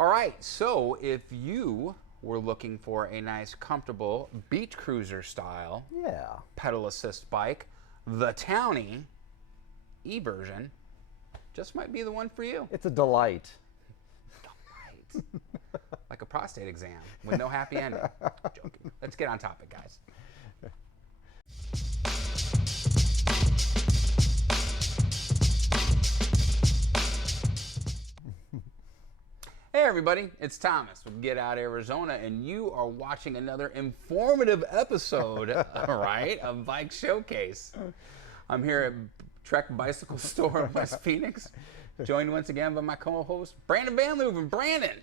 All right, so if you were looking for a nice, comfortable beach cruiser style pedal assist bike, the Townie e-version just might be the one for you. It's a delight. Delight. Like a prostate exam with no happy ending. Joking. Let's get on topic, guys. Hey everybody, it's Thomas with Get Out Arizona, and you are watching another informative episode, right, of Bike Showcase. I'm here at Trek Bicycle Store in West Phoenix, joined once again by my co-host, Brandon Van Leuven. Brandon,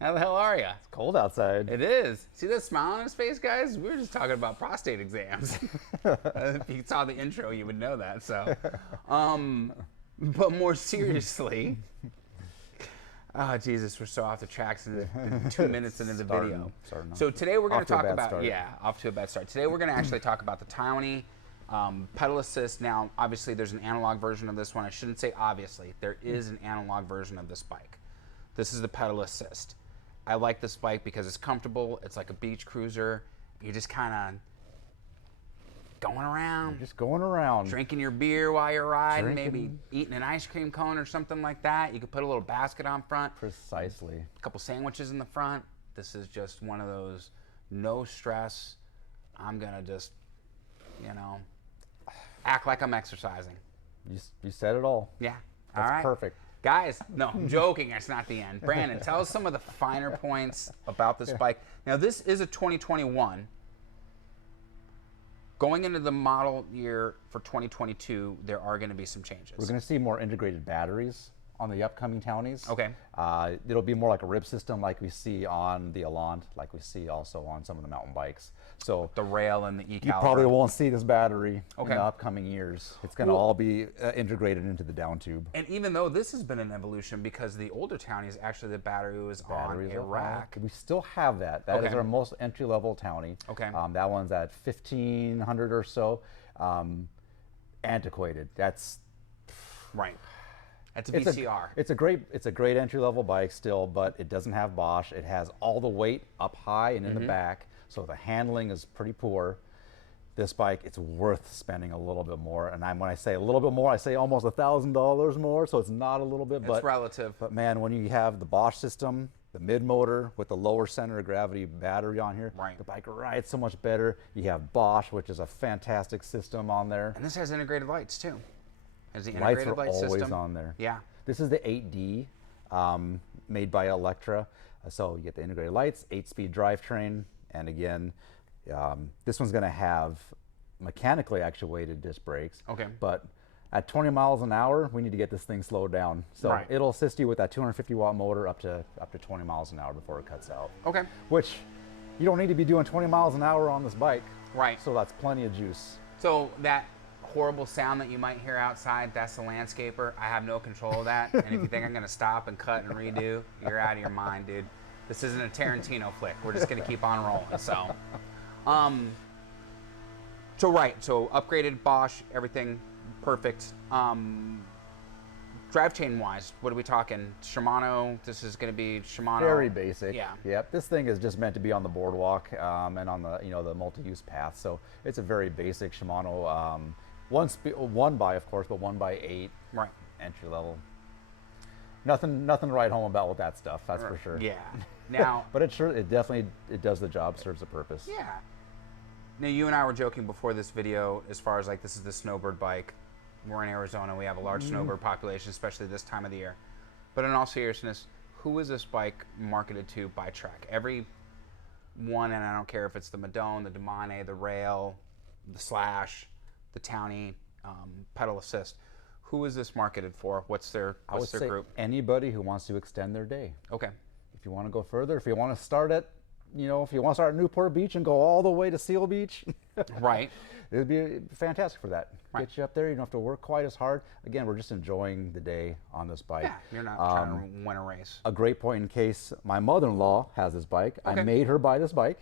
how the hell are you? It's cold outside. It is. See that smile on his face, guys? We were just talking about prostate exams. If you saw the intro, you would know that. So, but more seriously, oh Jesus, we're so off the tracks in 2 minutes into the video. So today we're going to talk about off to a bad start. Today we're going to actually talk about the Townie pedal assist. Now, obviously, there's an analog version of this one. I shouldn't say obviously. There is an analog version of this bike. This is the pedal assist. I like this bike because it's comfortable. It's like a beach cruiser. You're just kind of going around. You're just going around. Drinking your beer while you're riding, maybe eating an ice cream cone or something like that. You could put a little basket on front. Precisely. A couple sandwiches in the front. This is just one of those no stress. I'm going to just, you know, act like I'm exercising. You said it all. Yeah. That's all right. Perfect. Guys, no, I'm joking. That's not the end. Brandon, tell us some of the finer points about this bike. Now, this is a 2021. Going into the model year for 2022, there are going to be some changes. We're going to see more integrated batteries on the upcoming Townies. Okay. It'll be more like a rib system like we see on the Elant, like we see also on some of the mountain bikes. So the rail and the e-caliber. You probably won't see this battery in the upcoming years. It's going to all be integrated into the down tube. And even though this has been an evolution, because the older Townies, actually the battery was on a rack. We still have that. That is our most entry-level Townie. Okay. That one's at 1,500 or so. Antiquated. That's right. That's a VCR. It's a great entry-level bike still, but it doesn't have Bosch. It has all the weight up high and in the back, so the handling is pretty poor. This bike, it's worth spending a little bit more, and when I say a little bit more, I say almost $1,000 more. So it's not a little bit, but it's relative. But man, when you have the Bosch system, the mid-motor with the lower center of gravity battery on here, the bike rides so much better. You have Bosch, which is a fantastic system on there, and this has integrated lights too. Is the integrated light system always on there? Yeah. This is the 8D, made by Electra. So you get the integrated lights, 8-speed drivetrain, and again, this one's going to have mechanically actuated disc brakes. Okay. But at 20 miles an hour, we need to get this thing slowed down. So it'll assist you with that 250-watt motor up to 20 miles an hour before it cuts out. Okay. Which you don't need to be doing 20 miles an hour on this bike. Right. So that's plenty of juice. So that horrible sound that you might hear outside, that's the landscaper. I have no control of that. And if you think I'm going to stop and cut and redo, you're out of your mind, dude. This isn't a Tarantino flick. We're just going to keep on rolling. So, so upgraded Bosch, everything perfect. Drivetrain wise, what are we talking? Shimano, this is going to be Shimano. Very basic. Yeah. Yep. This thing is just meant to be on the boardwalk and on the the multi-use path. So it's a very basic Shimano. One by, of course, but 1x8. Right. Entry level. Nothing to write home about with that stuff. That's for sure. Yeah. Now. But it definitely does the job, serves a purpose. Yeah. Now you and I were joking before this video, as far as like this is the snowbird bike. We're in Arizona. We have a large snowbird population, especially this time of the year. But in all seriousness, who is this bike marketed to by Trek? Every one, and I don't care if it's the Madone, the Demane, the Rail, the Slash, the Townie, pedal assist. Who is this marketed for? What's their I would say group? Anybody who wants to extend their day. Okay. If you want to go further, if you want to start at if you want to start at Newport Beach and go all the way to Seal Beach, right, it would be fantastic for that. Right. Get you up there. You don't have to work quite as hard. Again, we're just enjoying the day on this bike. Yeah, you're not trying to win a race. A great point in case my mother-in-law has this bike. Okay. I made her buy this bike.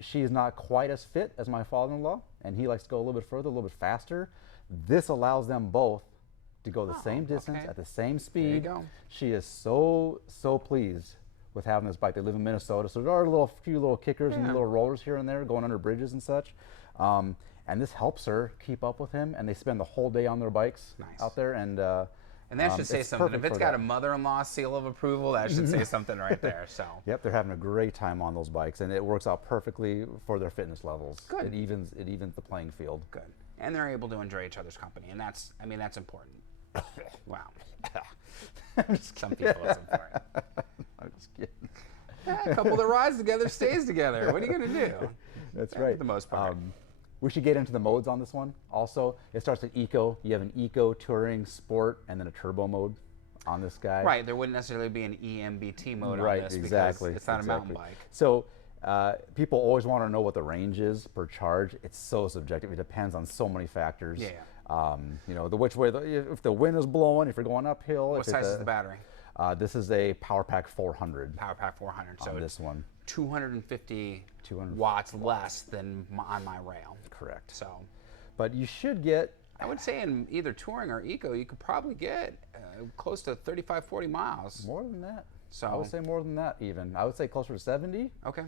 She's not quite as fit as my father-in-law, and he likes to go a little bit further, a little bit faster. This allows them both to go the same distance okay. at the same speed. There you go. She is so pleased with having this bike. They live in Minnesota, so there are a few little kickers and little rollers here and there going under bridges and such. And this helps her keep up with him, and they spend the whole day on their bikes out there. And that should say something. If it's got a mother-in-law seal of approval, that should say something right there. So. Yep, they're having a great time on those bikes, and it works out perfectly for their fitness levels. Good. It evens the playing field. Good. And they're able to enjoy each other's company, and that's important. Wow. Some people it's important. I'm just kidding. A couple that rides together stays together. What are you going to do? That's right. For the most part. We should get into the modes on this one. Also, it starts with Eco. You have an Eco, Touring, Sport, and then a Turbo mode on this guy. Right. There wouldn't necessarily be an e-mtb mode right, on this exactly, because it's not a mountain bike. So people always want to know what the range is per charge. It's so subjective. It depends on so many factors. Yeah. You know, which way, if the wind is blowing, if you're going uphill. What size is the battery? This is a Power Pack 400. Power Pack 400. On so this one. 250 watts less than on my rail. Correct. So, but you should get. I would say in either Touring or Eco, you could probably get close to 35, 40 miles. More than that. So I would say more than that even. I would say closer to 70. Okay.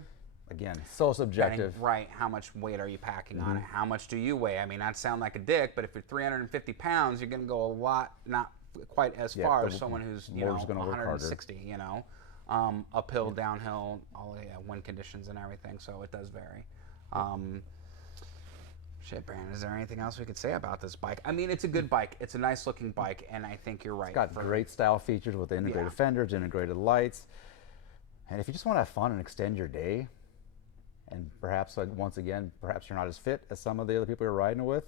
Again, so subjective. Right. How much weight are you packing on it? How much do you weigh? I mean, not sound like a dick, but if you're 350 pounds, you're going to go a lot, not quite as far as someone who's 160. You know, uphill, downhill, all wind conditions and everything. So it does vary. Shit, Brandon, is there anything else we could say about this bike? I mean, it's a good bike. It's a nice looking bike, and I think you're right. It's got great style features with the integrated fenders, integrated lights. And if you just want to have fun and extend your day, and perhaps, once again, perhaps you're not as fit as some of the other people you're riding with,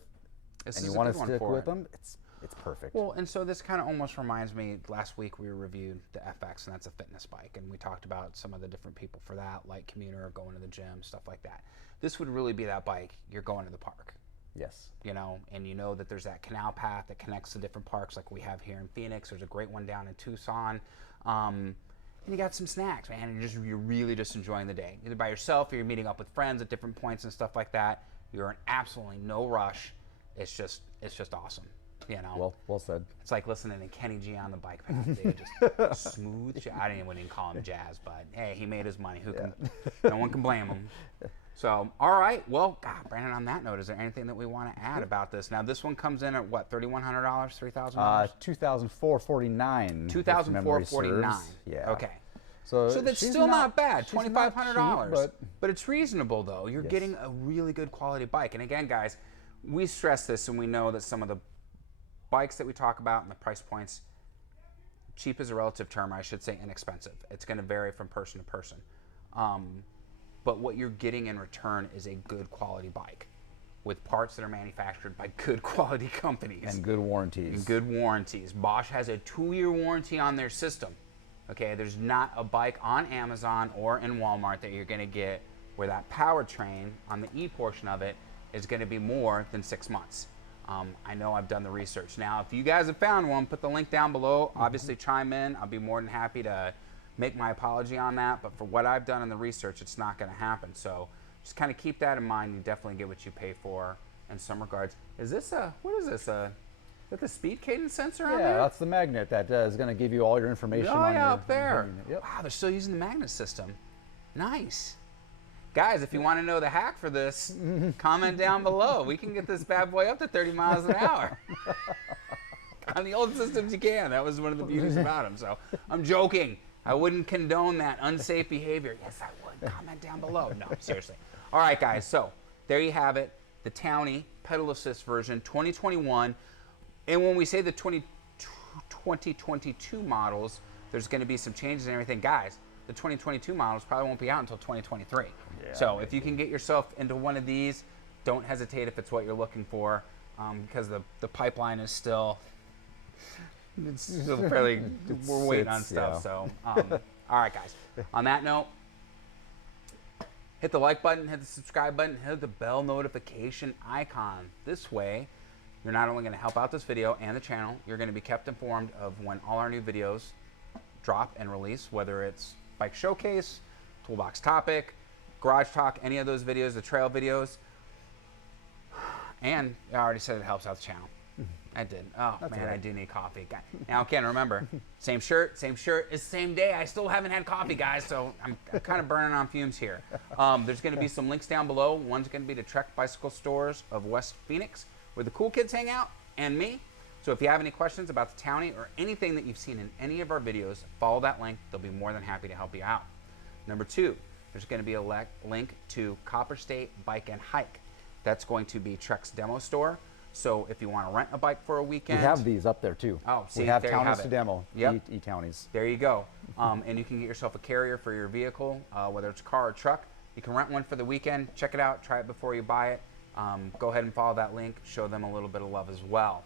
and you want to stick with them, it's perfect. Well, and so this kind of almost reminds me, last week we reviewed the FX, and that's a fitness bike, and we talked about some of the different people for that, like commuter, going to the gym, stuff like that. This would really be that bike, you're going to the park. Yes. You know, and you know that there's that canal path that connects to different parks like we have here in Phoenix. There's a great one down in Tucson. And you got some snacks, man, and you're really just enjoying the day. Either by yourself or you're meeting up with friends at different points and stuff like that. You're in absolutely no rush. It's just awesome. You know, well said. It's like listening to Kenny G on the bike path. Dude, just smooth. I didn't even call him jazz, but hey, he made his money. No one can blame him. So, all right. Well, God, Brandon, on that note, is there anything that we want to add about this? Now, this one comes in at what, $3,100, $3,000? $2,449. $2,449. Yeah. Okay. So that's still not bad, $2,500. But it's reasonable, though. You're getting a really good quality bike. And again, guys, we stress this, and we know that some of the bikes that we talk about and the price points, cheap is a relative term. I should say inexpensive. It's going to vary from person to person. But what you're getting in return is a good quality bike with parts that are manufactured by good quality companies. And good warranties. Bosch has a 2-year warranty on their system. Okay, there's not a bike on Amazon or in Walmart that you're going to get where that powertrain on the E portion of it is going to be more than 6 months. I know I've done the research. Now, if you guys have found one, put the link down below. Obviously, chime in. I'll be more than happy to make my apology on that. But for what I've done in the research, it's not going to happen. So just kind of keep that in mind. You definitely get what you pay for in some regards. Is this what is this? Is that the speed cadence sensor on there? Yeah, that's the magnet that is going to give you all your information on your up there. Yep. Wow, they're still using the magnet system. Nice. Guys, if you want to know the hack for this, comment down below. We can get this bad boy up to 30 miles an hour. On the old systems, you can. That was one of the beauties about them. So I'm joking. I wouldn't condone that unsafe behavior. Yes, I would. Comment down below. No, seriously. All right, guys. So there you have it. The Townie pedal assist version 2021. And when we say the 2022 models, there's going to be some changes and everything. Guys, the 2022 models probably won't be out until 2023. Yeah, so if you can get yourself into one of these, don't hesitate if it's what you're looking for, because the pipeline is still, fairly, we're waiting on stuff. Yeah. So, all right, guys. On that note, hit the like button, hit the subscribe button, hit the bell notification icon. This way, you're not only going to help out this video and the channel, you're going to be kept informed of when all our new videos drop and release, whether it's Bike Showcase, Toolbox Topic, Garage Talk, any of those videos, the trail videos. And I already said it helps out the channel. I did. Oh, man, right. I do need coffee. Now, Ken, remember, same shirt is same day. I still haven't had coffee, guys, so I'm kind of burning on fumes here. There's going to be some links down below. One's going to be to Trek Bicycle Stores of West Phoenix, where the cool kids hang out, and me. So if you have any questions about the Townie or anything that you've seen in any of our videos, follow that link. They'll be more than happy to help you out. Number 2, there's going to be a link to Copper State Bike and Hike. That's going to be Trek's demo store. So if you want to rent a bike for a weekend. We have these up there too. Oh, see, we have there Townies you have to it. demo, Yep. e-Townies. There you go. And you can get yourself a carrier for your vehicle, whether it's a car or truck. You can rent one for the weekend. Check it out. Try it before you buy it. Go ahead and follow that link. Show them a little bit of love as well.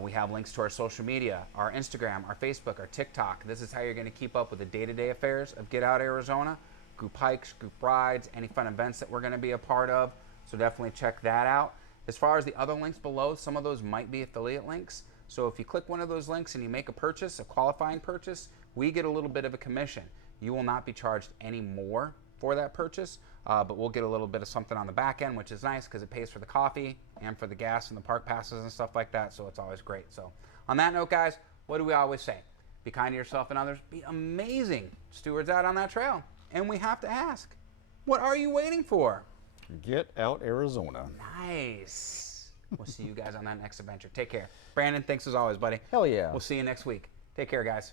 We have links to our social media, our Instagram, our Facebook, our TikTok. This is how you're going to keep up with the day-to-day affairs of Get Out Arizona, group hikes, group rides, any fun events that we're going to be a part of. So definitely check that out. As far as the other links below, some of those might be affiliate links. So if you click one of those links and you make a purchase, a qualifying purchase, we get a little bit of a commission. You will not be charged any more for that purchase, but we'll get a little bit of something on the back end, which is nice because it pays for the coffee and for the gas and the park passes and stuff like that, so it's always great. So on that note, guys, what do we always say? Be kind to yourself and others. Be amazing stewards out on that trail. And we have to ask, what are you waiting for? Get Out Arizona. Nice. We'll see you guys on that next adventure. Take care. Brandon, thanks as always, buddy. Hell yeah. We'll see you next week. Take care, guys.